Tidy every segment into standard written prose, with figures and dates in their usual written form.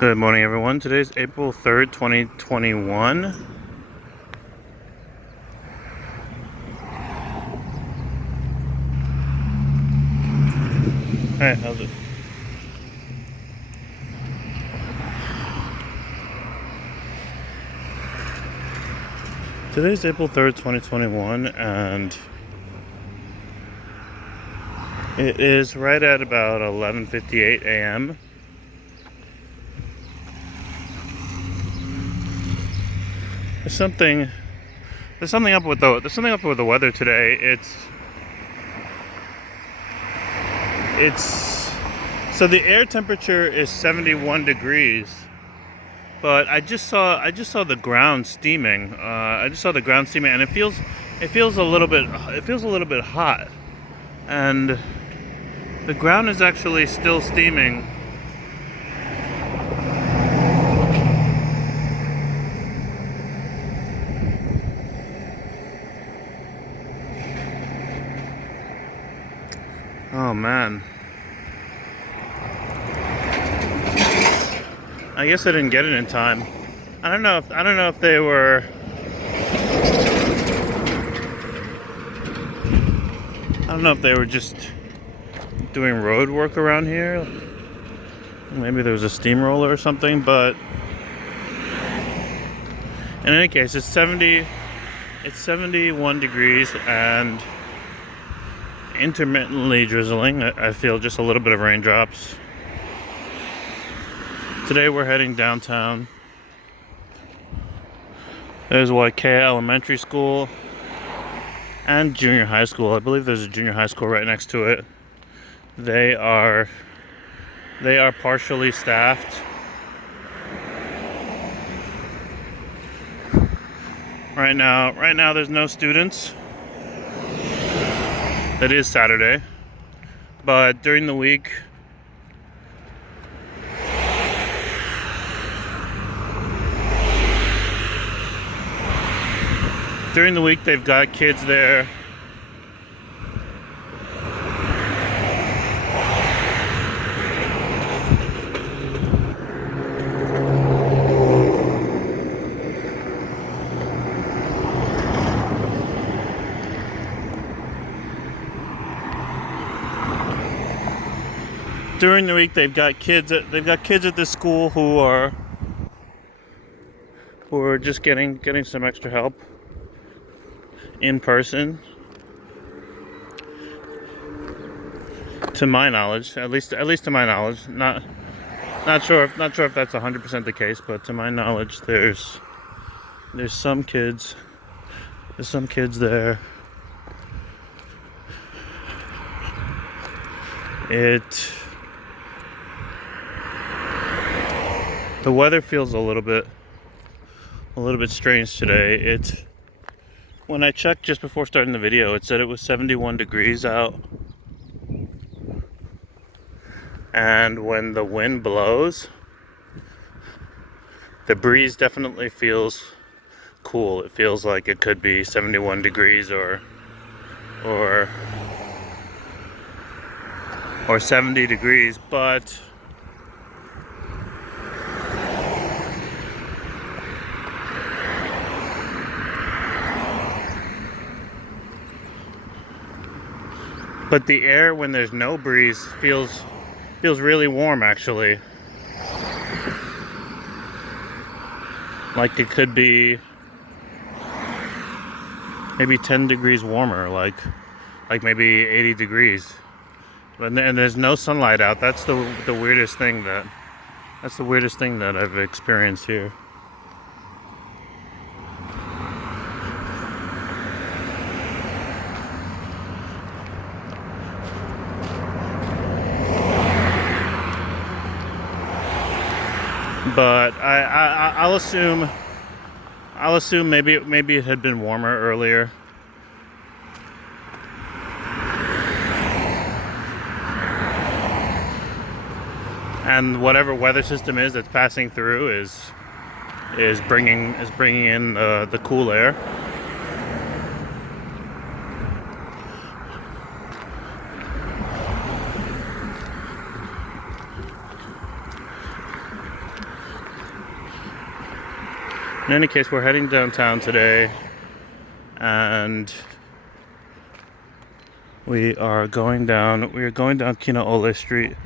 Good morning, everyone. Today's April 3rd, 2021. Alright, how's it? Today's April 3rd, 2021, and it is right at about 11:58 a.m. There's something up with the weather today. It's so the air temperature is 71 degrees, but I just saw the ground steaming. And it feels a little bit hot, and the ground is actually still steaming. Oh man. I guess I didn't get it in time. I don't know if they were just doing road work around here. Maybe there was a steamroller or something, but in any case, it's 71 degrees and intermittently drizzling. I feel just a little bit of raindrops. Today we're heading downtown. There's Waikea Elementary School and junior high school. I believe there's a junior high school right next to it. They are partially staffed. Right now there's no students. It is Saturday, but during the week they've got kids there. During the week, they've got kids at this school who are just getting some extra help in person. To my knowledge, at least to my knowledge, not sure if that's 100% the case, but to my knowledge, there's some kids there. The weather feels a little bit strange today. When I checked just before starting the video, it said it was 71 degrees out. And when the wind blows, the breeze definitely feels cool. It feels like it could be 71 degrees or 70 degrees, but the air, when there's no breeze, feels really warm, actually. Like it could be maybe 10 degrees warmer, like maybe 80 degrees. And there's no sunlight out. That's the weirdest thing that I've experienced here. But I'll assume maybe it had been warmer earlier. And whatever weather system is that's passing through is bringing in the cool air. In any case, we're heading downtown today, and we are going down Kinaole Street.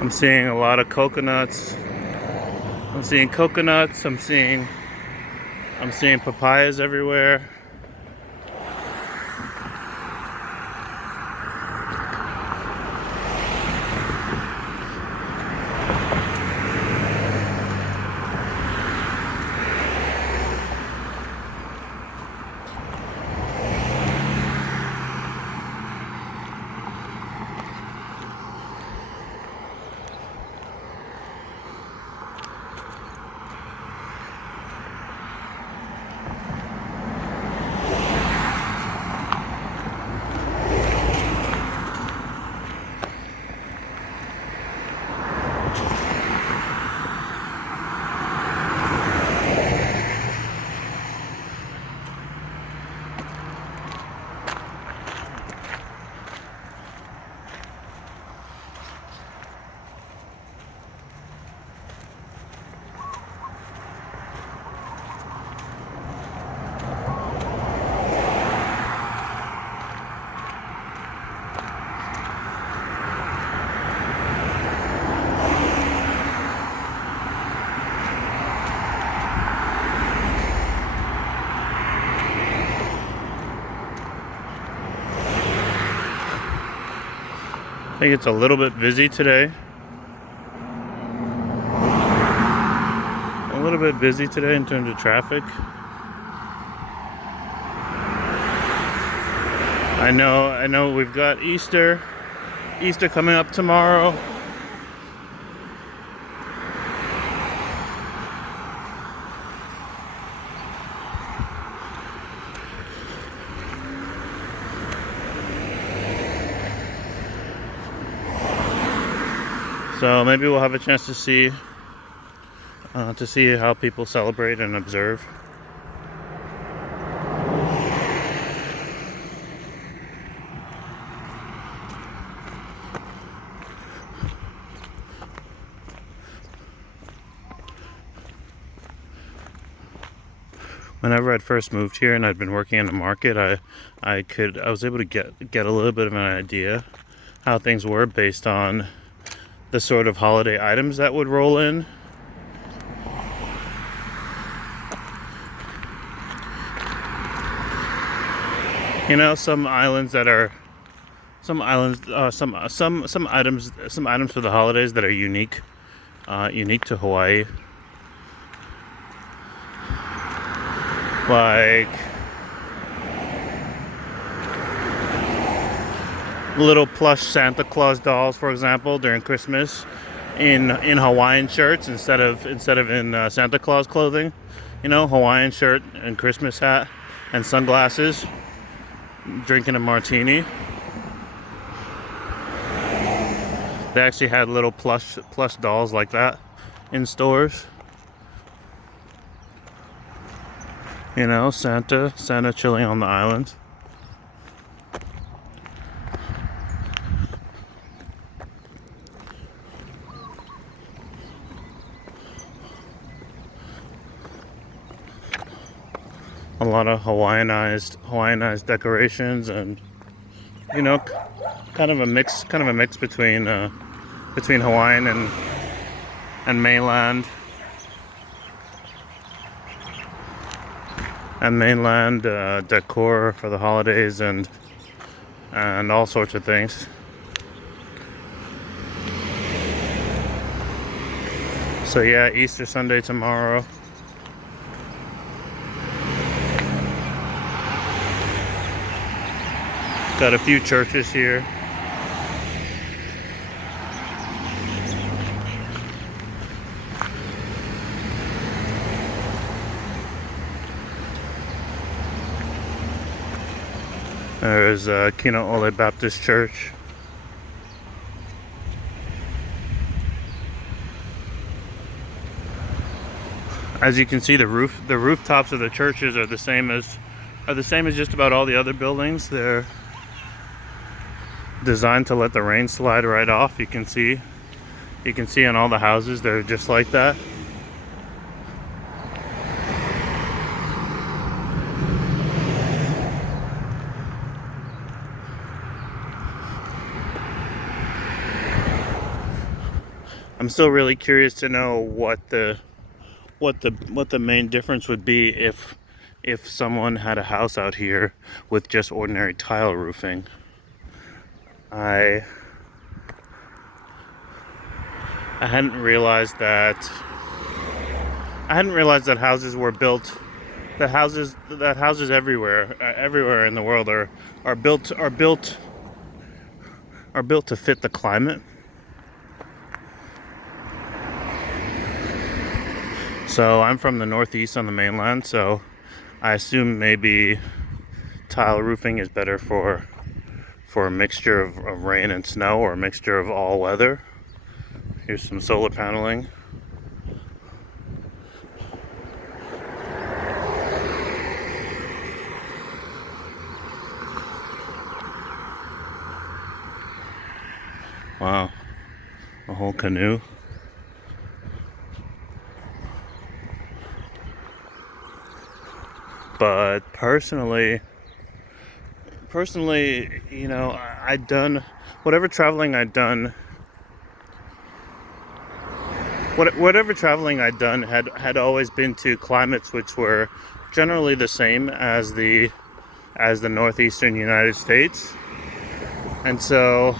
I'm seeing a lot of coconuts. I'm seeing papayas everywhere. I think it's a little bit busy today. A little bit busy today in terms of traffic. I know we've got Easter coming up tomorrow. So maybe we'll have a chance to see how people celebrate and observe. Whenever I'd first moved here and I'd been working in the market, I was able to get a little bit of an idea how things were based on the sort of holiday items that would roll in. You know, some items for the holidays that are unique to Hawaii. Like little plush Santa Claus dolls, for example, during Christmas, in Hawaiian shirts instead of in Santa Claus clothing. You know, Hawaiian shirt and Christmas hat and sunglasses, drinking a martini. They actually had little plush dolls like that in stores. You know, Santa chilling on the island. A lot of Hawaiianized decorations, and you know, kind of a mix between Hawaiian and mainland decor for the holidays and all sorts of things. So yeah, Easter Sunday tomorrow. Got a few churches here. There's Kinaole Baptist Church. As you can see, the rooftops of the churches are the same as just about all the other buildings. They're designed to let the rain slide right off. You can see on all the houses, they're just like that. I'm still really curious to know what the main difference would be if someone had a house out here with just ordinary tile roofing. I hadn't realized that houses were built. That houses everywhere in the world are built to fit the climate. So I'm from the Northeast on the mainland, so I assume maybe tile roofing is better for a mixture of rain and snow, or a mixture of all weather. Here's some solar paneling. Wow, a whole canoe. But personally, you know, I'd done whatever traveling I'd done. Whatever traveling I'd done had always been to climates which were generally the same as the northeastern United States, and so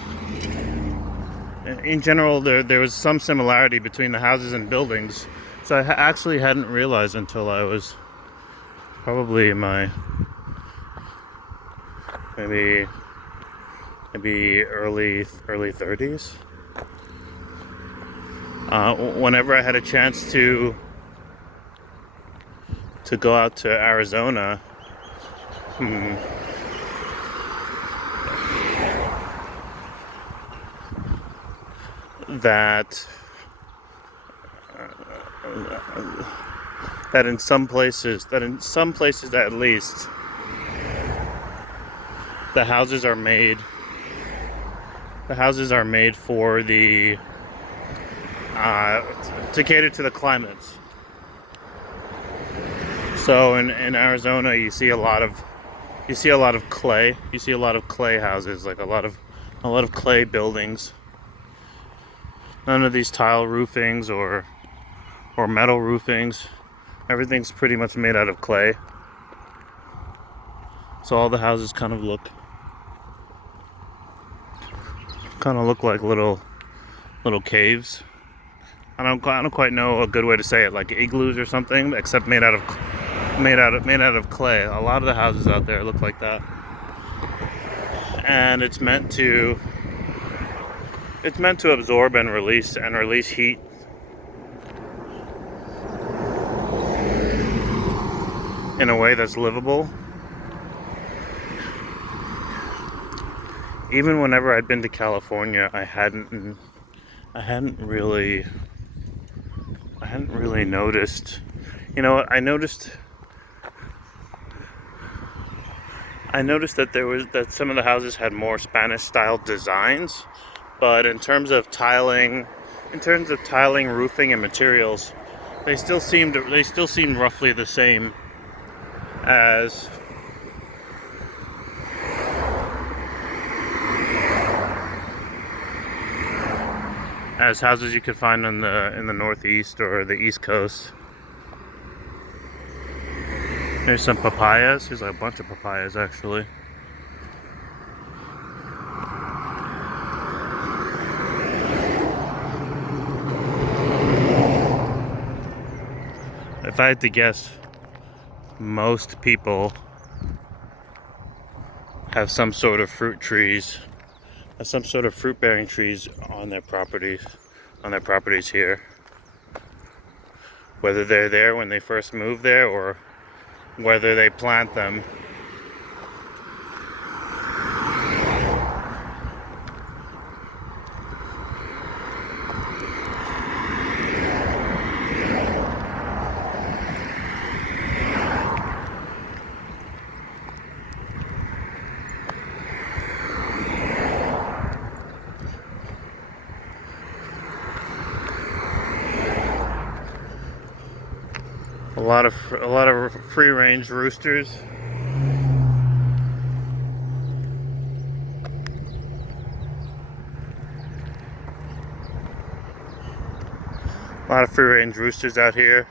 in general there was some similarity between the houses and buildings. So I actually hadn't realized until I was probably in my maybe early 30s. Whenever I had a chance to go out to Arizona, that in some places at least, the houses are made for the to cater to the climates. So in Arizona, you see a lot of clay. You see a lot of clay houses, like a lot of clay buildings. None of these tile roofings or metal roofings. Everything's pretty much made out of clay. So all the houses kind of look like little caves. I don't quite know a good way to say it, like igloos or something, except made out of clay. A lot of the houses out there look like that, and it's meant to absorb and release heat. In a way that's livable. Even whenever I'd been to California, I hadn't really noticed. You know, I noticed that some of the houses had more Spanish style designs, but in terms of tiling, roofing, and materials, they still seemed roughly the same as houses you could find in the Northeast or the East Coast. There's some papayas. There's like a bunch of papayas, actually. If I had to guess, most people have some sort of fruit-bearing trees on their properties here. Whether they're there when they first move there or whether they plant them. A lot of free-range roosters. A lot of free-range roosters out here.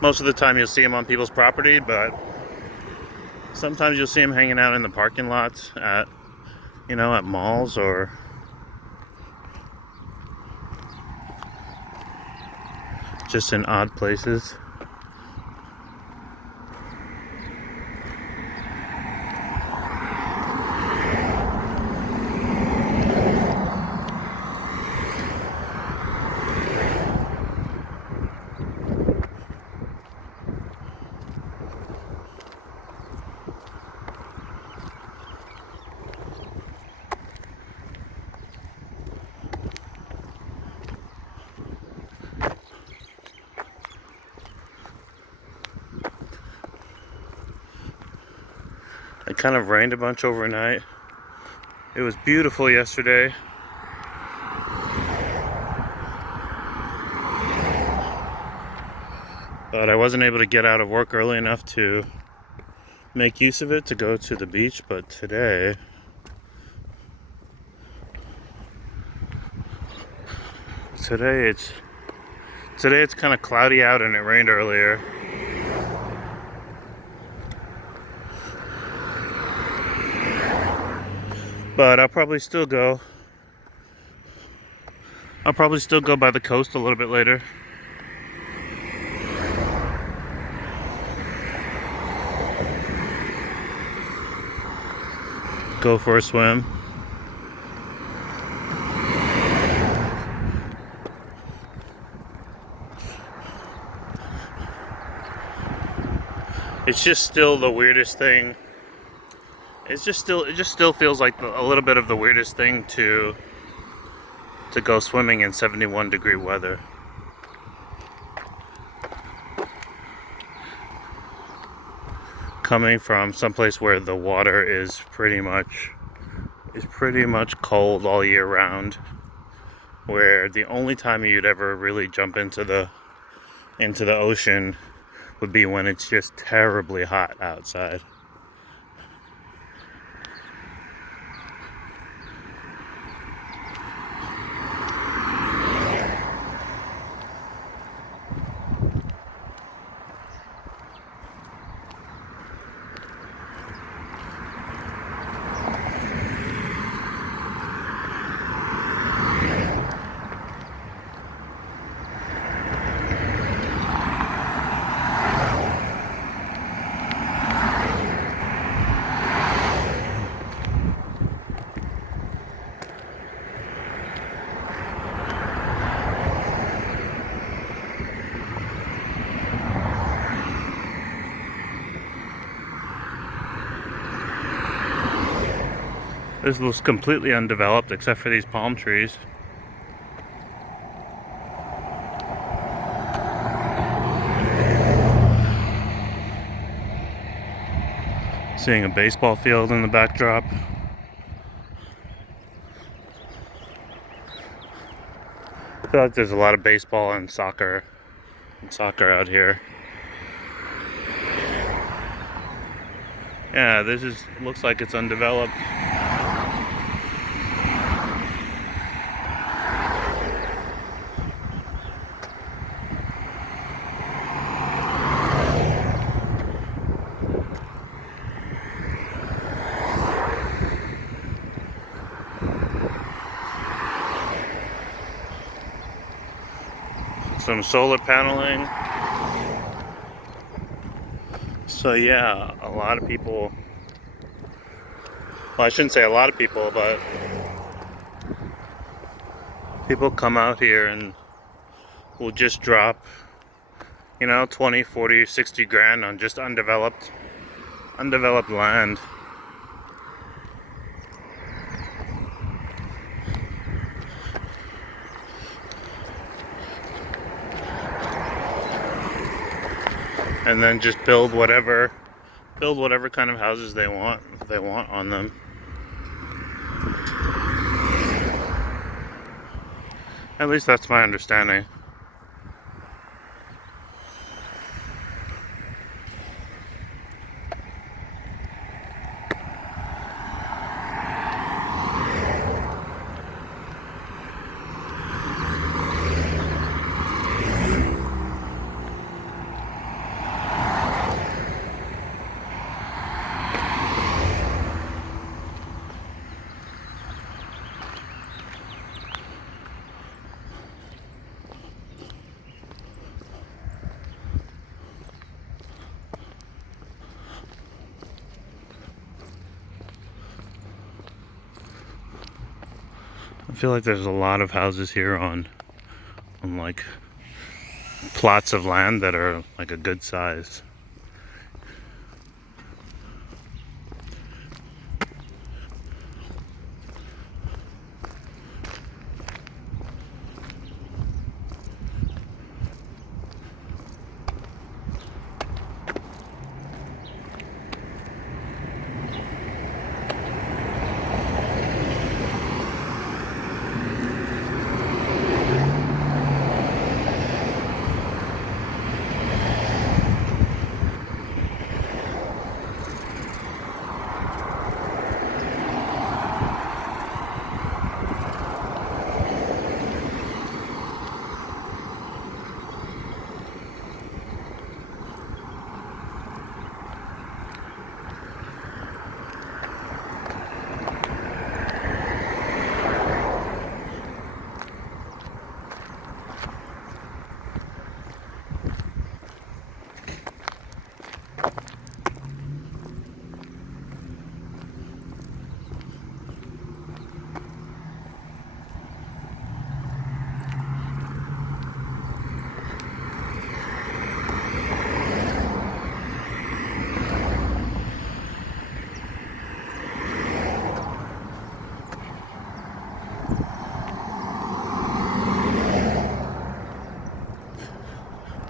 Most of the time you'll see them on people's property, but sometimes you'll see them hanging out in the parking lots at, you know, at malls or just in odd places. It kind of rained a bunch overnight. It was beautiful yesterday. But I wasn't able to get out of work early enough to make use of it to go to the beach. But today it's kind of cloudy out and it rained earlier. But I'll probably still go by the coast a little bit later. Go for a swim. It's just still the weirdest thing. It just still feels like a little bit of the weirdest thing to go swimming in 71-degree weather. Coming from someplace where the water is pretty much cold all year round, where the only time you'd ever really jump into the ocean would be when it's just terribly hot outside. This looks completely undeveloped except for these palm trees. Seeing a baseball field in the backdrop. I feel like there's a lot of baseball and soccer out here. Yeah, looks like it's undeveloped. Some solar paneling. So yeah, a lot of people, well, I shouldn't say a lot of people, but people come out here and will just drop, you know, 20, 40, 60 grand on just undeveloped land. And then just build whatever kind of houses they want on them. At least that's my understanding. feel like there's a lot of houses here on like plots of land that are like a good size.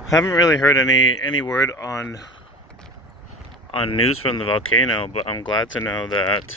Haven't really heard any word on news from the volcano, but I'm glad to know that